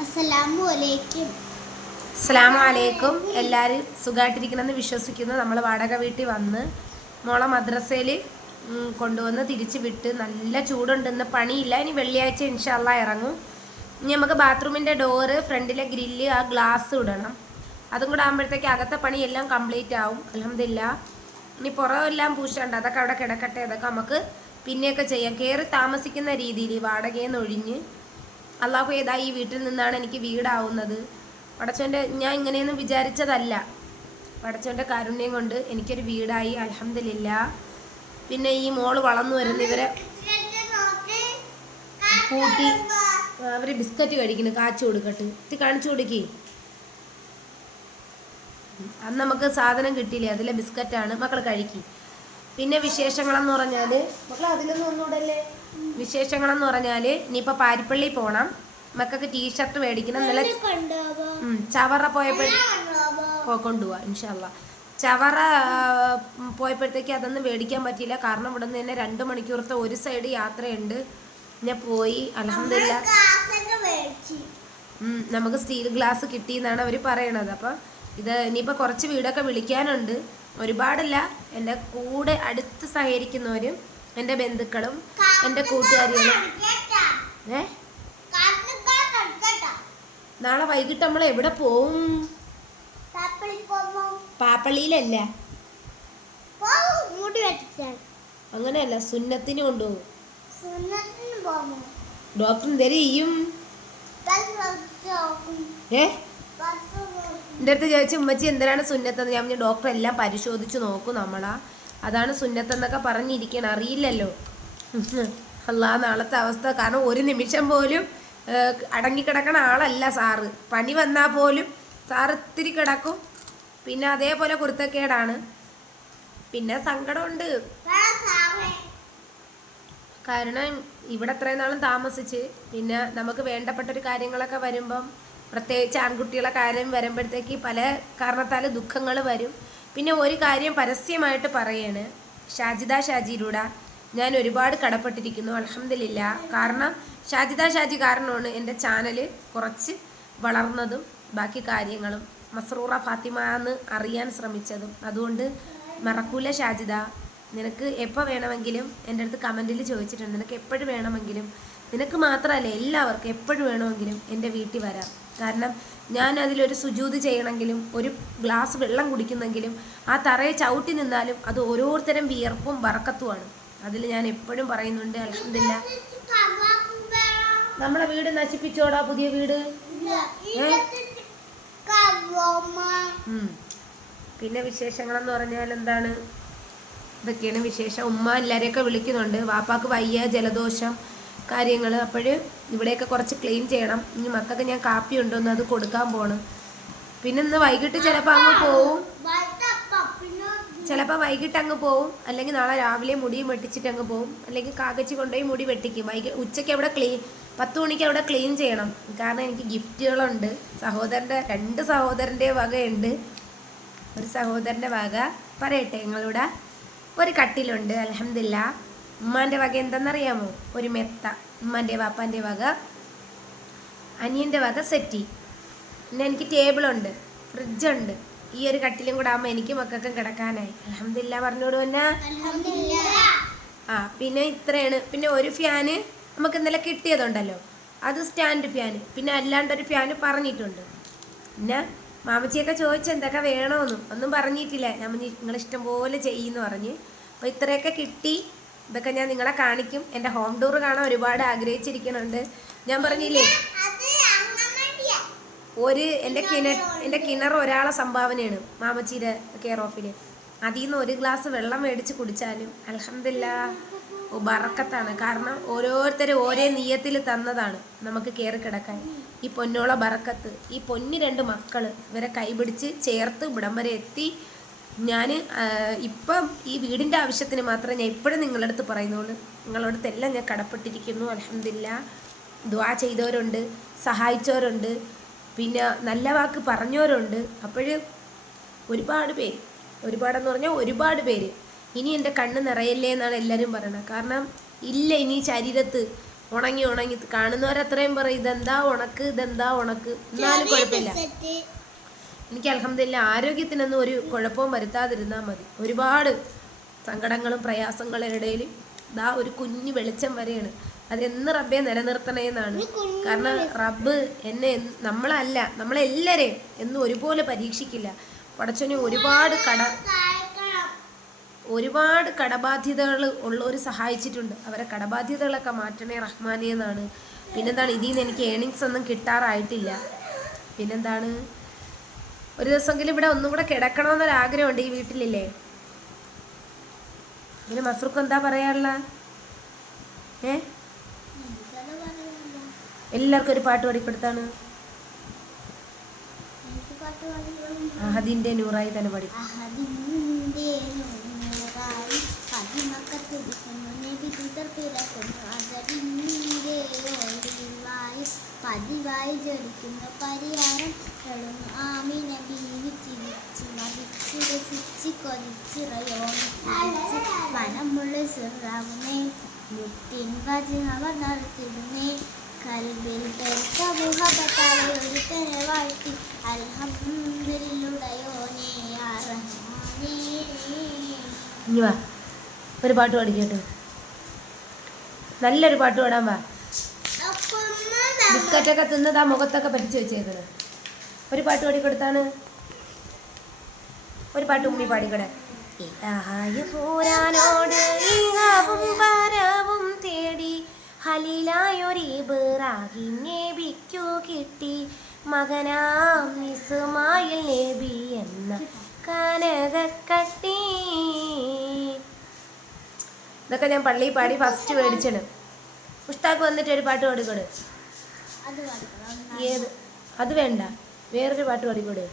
അസ്സലാമലൈക്കും. എല്ലാവരും സുഖമായിട്ടിരിക്കണമെന്ന് വിശ്വസിക്കുന്നു. നമ്മൾ വാടക വീട്ടിൽ വന്ന് മോളെ മദ്രസയിൽ കൊണ്ടുവന്ന് തിരിച്ച് വിട്ട് നല്ല ചൂടുണ്ടെന്ന് പണിയില്ല. ഇനി വെള്ളിയാഴ്ച ഇൻഷാല്ലാ ഇറങ്ങും. ഇനി നമുക്ക് ബാത്റൂമിൻ്റെ ഡോറ്, ഫ്രണ്ടിലെ ഗ്രില്ല്, ആ ഗ്ലാസ് ഇടണം. അതും കൂടെ ആകുമ്പോഴത്തേക്ക് അകത്തെ പണിയെല്ലാം കംപ്ലീറ്റ് ആവും. അൽഹംദുലില്ലാ. ഇനി പുറമെല്ലാം പൂശുണ്ട്, അതൊക്കെ അവിടെ കിടക്കട്ടെ. അതൊക്കെ നമുക്ക് പിന്നെയൊക്കെ ചെയ്യാം. കയറി താമസിക്കുന്ന രീതിയിൽ വാടകയിൽ നിന്ന് ഒഴിഞ്ഞ് അള്ളാഹു ഏതാ ഈ വീട്ടിൽ നിന്നാണ് എനിക്ക് വീടാവുന്നത്. പടച്ചോൻ്റെ ഞാൻ ഇങ്ങനെയൊന്നും വിചാരിച്ചതല്ല. പടച്ചോൻ്റെ കാരുണ്യം കൊണ്ട് എനിക്കൊരു വീടായി അൽഹംദുലില്ലാ. പിന്നെ ഈ മോള് വളർന്നു വരുന്ന ഇവരെ കൂട്ടി അവർ ബിസ്ക്കറ്റ് കഴിക്കുന്നു. കാച്ചു കൊടുക്കട്ട്, ഇത് കാണിച്ചു കൊടുക്കി. അന്ന് നമുക്ക് സാധനം കിട്ടിയില്ലേ, അതിലെ ബിസ്ക്കറ്റാണ്. മക്കൾ കഴിക്കി. പിന്നെ വിശേഷങ്ങളെന്ന് പറഞ്ഞാൽ മക്കൾ അതിലൊന്നും ഒന്നുകൂടല്ലേ. വിശേഷങ്ങളെന്ന് പറഞ്ഞാൽ ഇനിയിപ്പോൾ പാരിപ്പള്ളി പോകണം. മക്കൾക്ക് ടീഷർട്ട് മേടിക്കണം. നല്ല ചവറ പോയപ്പോൾ കൊണ്ടുപോവാം ഇൻഷാല്ലാ. ചവറ പോയപ്പോഴത്തേക്ക് അതൊന്നും മേടിക്കാൻ പറ്റിയില്ല. കാരണം ഇവിടെ നിന്ന് തന്നെ 2 മണിക്കൂറത്തെ ഒരു സൈഡ് യാത്രയുണ്ട്. ഞാൻ പോയി അൽഹംദുലില്ലാ. നമുക്ക് സ്റ്റീൽ ഗ്ലാസ് കിട്ടിയെന്നാണ് അവർ പറയണത്. അപ്പം ഇത് ഇനിയിപ്പോൾ കുറച്ച് വീടൊക്കെ വിളിക്കാനുണ്ട്. ഒരുപാടല്ല, എൻ്റെ കൂടെ അടുത്ത് സഹകരിക്കുന്നവരും എൻ്റെ ബന്ധുക്കളും എൻ്റെ കൂട്ടുകാരികളും. നാളെ വൈകിട്ട് നമ്മൾ എവിടെ പോവും? പാപ്പള്ളിയിലല്ല, അങ്ങനെയല്ല, സുന്നത്തിന് കൊണ്ടുപോകും. ഡോക്ടർ എന്തേലും ചെയ്യും. എൻ്റെ അടുത്ത് ചോദിച്ചു, ഉമ്മച്ചി എന്തിനാണ് സുന്നത്തെന്ന്. ഞാൻ പറഞ്ഞു ഡോക്ടർ എല്ലാം പരിശോധിച്ച് നോക്കും നമ്മളാ, അതാണ് സുന്നത്തെന്നൊക്കെ പറഞ്ഞിരിക്കണം. അറിയില്ലല്ലോ അല്ലാ നാളത്തെ അവസ്ഥ. കാരണം ഒരു നിമിഷം പോലും അടങ്ങിക്കിടക്കണ ആളല്ല സാറ്. പനി വന്നാൽ പോലും സാറ് ഇത്തിരി കിടക്കും. പിന്നെ അതേപോലെ കുരുത്തക്കേടാണ്. പിന്നെ സങ്കടമുണ്ട്. കാരണം ഇവിടെ അത്രയും നാളും താമസിച്ച് പിന്നെ നമുക്ക് വേണ്ടപ്പെട്ടൊരു കാര്യങ്ങളൊക്കെ വരുമ്പം, പ്രത്യേകിച്ച് ആൺകുട്ടികളെ കാര്യം വരുമ്പോഴത്തേക്ക് പല കാരണത്താൽ ദുഃഖങ്ങൾ വരും. പിന്നെ ഒരു കാര്യം പരസ്യമായിട്ട് പറയാണ്, ഷാജിയിലൂടെ ഞാൻ ഒരുപാട് കടപ്പെട്ടിരിക്കുന്നു അൽഹംദുലില്ലാ. കാരണം ഷാജി കാരണമാണ് എൻ്റെ ചാനൽ കുറച്ച് വളർന്നതും ബാക്കി കാര്യങ്ങളും മസ്റൂറ ഫാത്തിമ എന്ന് അറിയാൻ ശ്രമിച്ചതും. അതുകൊണ്ട് മറക്കൂല ഷാജിദ. നിനക്ക് എപ്പോൾ വേണമെങ്കിലും എൻ്റെ അടുത്ത് കമൻറ്റിൽ ചോദിച്ചിട്ടുണ്ട്, നിനക്ക് എപ്പോഴും വേണമെങ്കിലും, നിനക്ക് മാത്രമല്ല എല്ലാവർക്കും എപ്പോഴും വേണമെങ്കിലും എൻ്റെ വീട്ടിൽ വരാം. കാരണം ഞാൻ അതിലൊരു സുജൂദ് ചെയ്യണമെങ്കിലും ഒരു ഗ്ലാസ് വെള്ളം കുടിക്കുന്നെങ്കിലും ആ തറയെ ചവിട്ടി നിന്നാലും അത് ഓരോരുത്തരും വിയർപ്പും ബറക്കത്തുമാണ്. അതിൽ ഞാൻ എപ്പോഴും പറയുന്നുണ്ട് അൽഹംദുലില്ലാ. നമ്മളെ വീട് നശിപ്പിച്ചോടാ, പുതിയ വീട്. പിന്നെ വിശേഷങ്ങളെന്ന് പറഞ്ഞാൽ എന്താണ്, ഇതൊക്കെയാണ് വിശേഷം. ഉമ്മ എല്ലാവരെയൊക്കെ വിളിക്കുന്നുണ്ട്. വാപ്പാക്ക് വയ്യ, ജലദോഷം കാര്യങ്ങൾ. അപ്പോൾ ഇവിടെയൊക്കെ കുറച്ച് ക്ലീൻ ചെയ്യണം. ഇനി മക്കൾക്ക് ഞാൻ കാപ്പി ഉണ്ടോന്ന് അത് കൊടുക്കാൻ പോകണം. പിന്നെ ഇന്ന് വൈകിട്ട് ചിലപ്പോൾ അങ്ങ് പോവും, ചിലപ്പോൾ വൈകിട്ട് അങ്ങ് പോവും, അല്ലെങ്കിൽ നാളെ രാവിലെ മുടി വെട്ടിച്ചിട്ട് അങ്ങ് പോവും, അല്ലെങ്കിൽ കാക്കച്ചി കൊണ്ടുപോയി മുടി വെട്ടിക്കും. ഉച്ചയ്ക്ക് അവിടെ 10 മണിക്ക് അവിടെ ക്ലീൻ ചെയ്യണം. കാരണം എനിക്ക് ഗിഫ്റ്റുകളുണ്ട്. 2 സഹോദരൻ്റെ വകയുണ്ട്. ഒരു സഹോദരൻ്റെ വക പറയട്ടെ നിങ്ങളുടെ, ഒരു കട്ടിലുണ്ട് അൽഹംദുലില്ലാ. ഉമ്മാൻ്റെ വക എന്തെന്നറിയാമോ? ഒരു മെത്ത. ഉമ്മാൻ്റെ വാപ്പാൻ്റെ വക, അനിയൻ്റെ വക സെറ്റി. പിന്നെ എനിക്ക് ടേബിളുണ്ട്, ഫ്രിഡ്ജുണ്ട്. ഈ ഒരു കട്ടിലും കൂടെ ആകുമ്പോൾ എനിക്ക് മക്കൾക്കും കിടക്കാനായി. അൽഹംദുലില്ലാ പറഞ്ഞോളൂ എന്നാ. പിന്നെ ഇത്രയാണ്. പിന്നെ ഒരു ഫാന് നമുക്ക് ഇന്നലെ കിട്ടിയതുണ്ടല്ലോ, അത് സ്റ്റാൻഡ് ഫാന്. പിന്നെ അല്ലാണ്ടൊരു ഫാന് പറഞ്ഞിട്ടുണ്ട്. പിന്നെ മാമച്ചിയൊക്കെ ചോദിച്ചു എന്തൊക്കെ വേണമെന്നും ഒന്നും പറഞ്ഞിട്ടില്ല. ഞാൻ നിങ്ങളിഷ്ടം പോലെ ചെയ്യുമെന്ന് പറഞ്ഞ്. അപ്പോൾ ഇത്രയൊക്കെ കിട്ടി. ഇതൊക്കെ ഞാൻ നിങ്ങളെ കാണിക്കും. എൻ്റെ ഹോം ടൂർ കാണാൻ ഒരുപാട് ആഗ്രഹിച്ചിരിക്കുന്നുണ്ട്. ഞാൻ പറഞ്ഞില്ലേ, എൻ്റെ കിണർ ഒരാളെ സംഭാവനയാണ് മാമച്ചിയുടെ കെയർ ഓഫിൽ. അതിൽ നിന്ന് ഒരു ഗ്ലാസ് വെള്ളം മേടിച്ച് കുടിച്ചാലും അൽഹംദുലില്ലാ ബറക്കത്താണ്. കാരണം ഓരോരുത്തരും ഓരോ നിയത്തിൽ തന്നതാണ് നമുക്ക് കയറി കിടക്കാൻ. ഈ പൊന്നോള ബറക്കത്ത്, ഈ പൊന്ന് 2 മക്കൾ ഇവരെ കൈപിടിച്ച് ചേർത്ത് ഇവിടം വരെ എത്തി. ഞാൻ ഇപ്പം ഈ വീടിൻ്റെ ആവശ്യത്തിന് മാത്രമേ ഞാൻ ഇപ്പോഴും നിങ്ങളുടെ അടുത്ത് പറയുന്നുള്ളൂ. നിങ്ങളുടെ അടുത്തെല്ലാം ഞാൻ കടപ്പെട്ടിരിക്കുന്നു അൽഹംദുലില്ലാ. ദുആ ചെയ്തവരുണ്ട്, സഹായിച്ചവരുണ്ട്, പിന്നെ നല്ല വാക്ക് പറഞ്ഞവരുണ്ട്. അപ്പോൾ ഒരുപാട് പേര്, ഒരുപാടെന്ന് പറഞ്ഞാൽ ഒരുപാട് പേര്. ഇനി എൻ്റെ കണ്ണ് നിറയല്ലേ എന്നാണ് എല്ലാവരും പറയുന്നത്. കാരണം ഇല്ല ഇനി ശരീരത്ത് ഉണങ്ങി ഉണങ്ങി കാണുന്നവരത്രയും പറയും ഇതെന്താ ഉണക്ക് എന്നാലും കുഴപ്പമില്ല. എനിക്ക് അൽഹംദുലില്ലാ ആരോഗ്യത്തിനൊന്നും ഒരു കുഴപ്പവും വരുത്താതിരുന്നാൽ മതി. ഒരുപാട് സങ്കടങ്ങളും പ്രയാസങ്ങളുടെ ഇടയിൽ ഒരു കുഞ്ഞു വെളിച്ചം വരെയാണ്. അതെന്ന് റബ്ബെ നിലനിർത്തണേന്നാണ്. കാരണം റബ്ബ് എന്നെ നമ്മളെല്ലാരെയും എന്നും ഒരുപോലെ പരീക്ഷിക്കില്ല. പടച്ചോനെ ഒരുപാട് കടബാധ്യതകൾ ഉള്ളവർ സഹായിച്ചിട്ടുണ്ട്. അവരെ കടബാധ്യതകളൊക്കെ മാറ്റണേ റഹ്മാനേ എന്നാണ്. പിന്നെന്താണ്, ഇതിൽ നിന്ന് എനിക്ക് ഏണിങ്സ് ഒന്നും കിട്ടാറായിട്ടില്ല. പിന്നെന്താണ്, ഒരു ദിവസമെങ്കിലും ഇവിടെ ഒന്നും കൂടെ കിടക്കണമെന്നൊരാഗ്രഹമുണ്ട് ഈ വീട്ടിലില്ലേ. പിന്നെ മസ്റുക്ക് എന്താ പറയാനുള്ള? എല്ലാവർക്കും ഒരു പാട്ട് പാടിക്കൊടുത്താണ്. അഹദിന്റെ നൂറായി തന്നെ പാടി. പതിവായി ജലിക്കുന്ന പരിഹാരം ആമിന ബീവി ചിരിച്ചു മതിച്ചു രസിച്ച് കൊതിച്ചിറയോണിച്ച് മനമുള്ള സിറാവുന്നേ മുത്തിൻ വജ് അവർ നടത്തിടുന്നേ കൽബിൽ മുഹബത്താലെ ഒരു തെരവാഴ്ത്തി അൽഹംദുലില്ലുടയോനേ യാ റഹ്മാനേ. ഇനി വാ ഒരു പാട്ട് പാടിക്കട്ടോ, നല്ലൊരു പാട്ട് പാടാൻ വാ. ബിസ്ക്കറ്റൊക്കെ തിന്നത് ആ മുഖത്തൊക്കെ പറ്റിച്ച് വെച്ചേക്കണ്. ഒരു പാട്ട് പാടിക്കൊടുത്താണ്. ഒരു പാട്ട് ഉമ്മി പാടിക്കടെ. പോരാനോട് തേടി ഹലീലായൊരീബിക്കു കിട്ടി മകനാം ഇസ്മായിൽ നബി എന്ന കനകക്കട്ടി. ഇതൊക്കെ ഞാൻ പള്ളിയിൽ പാടി ഫസ്റ്റ് മേടിച്ചാണ്. മുഷ്താഖ് വന്നിട്ട് ഒരു പാട്ട് പാടിക്കോട്. ഏത്? അത് വേണ്ട, വേറൊരു പാട്ട് പാടിക്കോട്.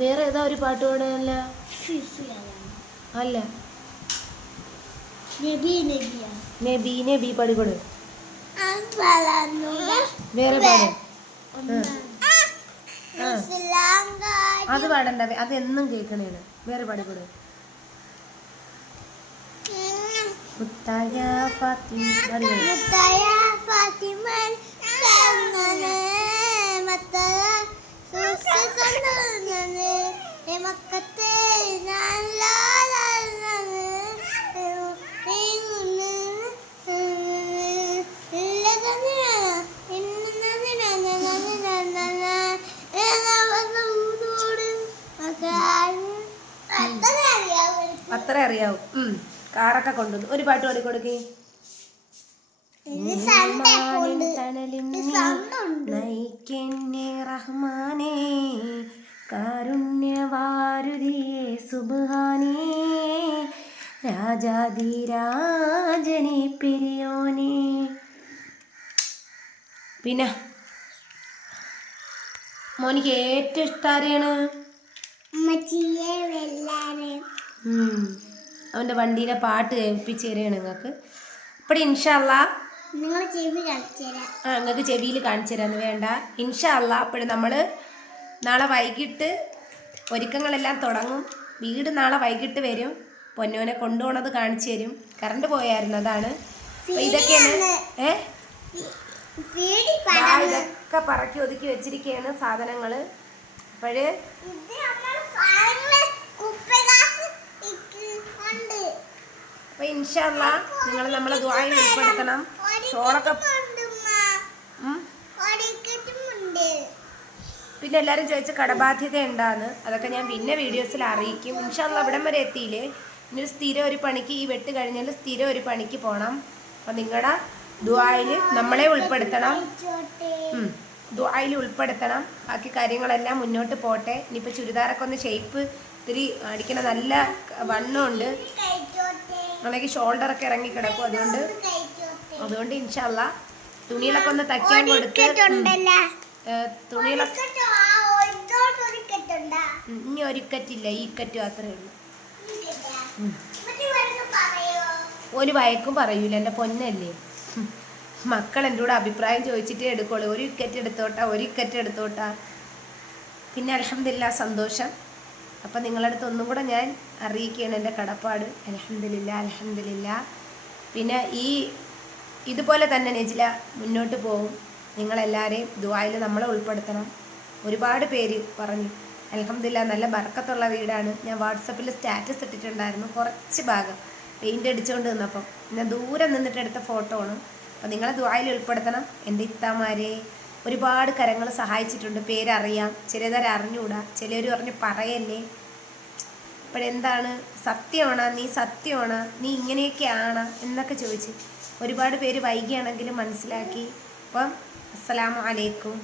വേറെ ഏതാ ഒരു പാട്ട് പാടാനല്ല? അല്ല, നബി പാടിക്കോട്. വേറെ പാട്. അത് പാടണ്ട, അത് എന്നും കേൾക്കണേണ്. വേറെ പാടിക്കോട്. മുത്തായ ഫാത്തിമ അത്ര അറിയാവും. കാറൊക്കെ കൊണ്ടുവന്നു. ഒരു പാട്ട് പാടിക്കൊടുക്കേ. റഹ്മാനേ കാരുണ്യവാരുതിയേ സുബ്ഹാനേ രാജാധിരാജനെ പെരിയോനേ. പിന്നെ മോനിക്ക് ഏറ്റവും ഇഷ്ടാരെയാണ്? അവൻ്റെ വണ്ടിയിലെ പാട്ട് കേൾപ്പിച്ച് തരികയാണ് നിങ്ങൾക്ക്. ഇപ്പടി ഇൻഷാ അല്ലാ നിങ്ങൾക്ക് ചെവിയിൽ കാണിച്ചു തരാമെന്ന് വേണ്ട. ഇൻഷാ അല്ലാ അപ്പോഴും നമ്മൾ നാളെ വൈകിട്ട് ഒരുക്കങ്ങളെല്ലാം തുടങ്ങും. വീട് നാളെ വൈകിട്ട് വരും. പൊന്നോനെ കൊണ്ടുപോകണത് കാണിച്ചു തരും. കറണ്ട് പോയായിരുന്നു, അതാണ്. ഇതൊക്കെയാണ് ഇതൊക്കെ പറക്കി ഒതുക്കി വെച്ചിരിക്കുകയാണ് സാധനങ്ങൾ. അപ്പോഴ് അപ്പോൾ ഇൻഷാ അല്ലാ നിങ്ങൾ നമ്മളെ ദുആയിൽ ഉൾപ്പെടുത്തണം. ഷോളൊക്കെ പിന്നെ എല്ലാവരും ചോദിച്ച കടബാധ്യത ഉണ്ടാന്ന്, അതൊക്കെ ഞാൻ പിന്നെ വീഡിയോസിൽ അറിയിക്കും. ഇൻഷാ അല്ലാ ഇവിടം വരെ എത്തിയില്ലേ. ഇനി സ്ഥിരം ഒരു പണിക്ക്, ഈ വെട്ട് കഴിഞ്ഞാൽ സ്ഥിരം ഒരു പണിക്ക് പോകണം. അപ്പം നിങ്ങളുടെ ദുആയിൽ നമ്മളെ ഉൾപ്പെടുത്തണം. ദുആയിൽ ഉൾപ്പെടുത്തണം. ബാക്കി കാര്യങ്ങളെല്ലാം മുന്നോട്ട് പോട്ടെ. ഇനിയിപ്പോൾ ചുരിദാറൊക്കെ ഒന്ന് ഷേപ്പ് ഇത്തിരി അടിക്കണ നല്ല വണ്ണമുണ്ട്. അല്ലെങ്കിൽ ഷോൾഡറൊക്കെ ഇറങ്ങി കിടക്കും. അതുകൊണ്ട് ഇൻഷാ അല്ലാ തുണികളൊക്കെ ഒന്ന് തയ്ക്കാൻ കൊടുത്ത് തുണികളൊക്കെ ഇനി ഒരിക്കറ്റില്ല, ഈ കറ്റ് മാത്രമേ ഉള്ളൂ. ഒരു വയക്കും പറയൂല, എൻ്റെ പൊന്നല്ലേ. മക്കൾ എൻ്റെ കൂടെ അഭിപ്രായം ചോദിച്ചിട്ടേ എടുക്കുള്ളൂ. ഒരു വിക്കറ്റ് എടുത്തോട്ടാ. പിന്നെ അൽഹംദുലില്ലാ സന്തോഷം. അപ്പം നിങ്ങളുടെ അടുത്ത് ഒന്നും കൂടെ ഞാൻ അറിയിക്കുകയാണ് എൻ്റെ കടപ്പാട്. അൽഹംദുലില്ലാ പിന്നെ ഇതുപോലെ തന്നെ നെജില മുന്നോട്ട് പോകും. നിങ്ങളെല്ലാവരെയും ദുആയിൽ നമ്മളെ ഉൾപ്പെടുത്തണം. ഒരുപാട് പേര് പറഞ്ഞു അൽഹംദുലില്ലാ നല്ല ബർക്കത്തുള്ള വീടാണ്. ഞാൻ വാട്സപ്പിൽ സ്റ്റാറ്റസ് ഇട്ടിട്ടുണ്ടായിരുന്നു കുറച്ച് ഭാഗം പെയിൻ്റ് അടിച്ചുകൊണ്ട് നിന്നപ്പം ഞാൻ ദൂരെ നിന്നിട്ട് എടുത്ത ഫോട്ടോ ആണ്. അപ്പോൾ നിങ്ങളെ ദുആയിൽ ഉൾപ്പെടുത്തണം. എൻ്റെ ഇത്താമാരെ ഒരുപാട് കരങ്ങൾ സഹായിച്ചിട്ടുണ്ട്. പേരറിയാം, ചിലതരം അറിഞ്ഞുകൂടാ, ചിലർ പറഞ്ഞ് പറയല്ലേ. ഇപ്പോഴെന്താണ് സത്യമാണോ, നീ സത്യമാണോ, നീ ഇങ്ങനെയൊക്കെയാണ് എന്നൊക്കെ ചോദിച്ച് ഒരുപാട് പേര് വൈകിയാണെങ്കിലും മനസ്സിലാക്കി. അപ്പം അസ്സലാമു അലൈക്കും.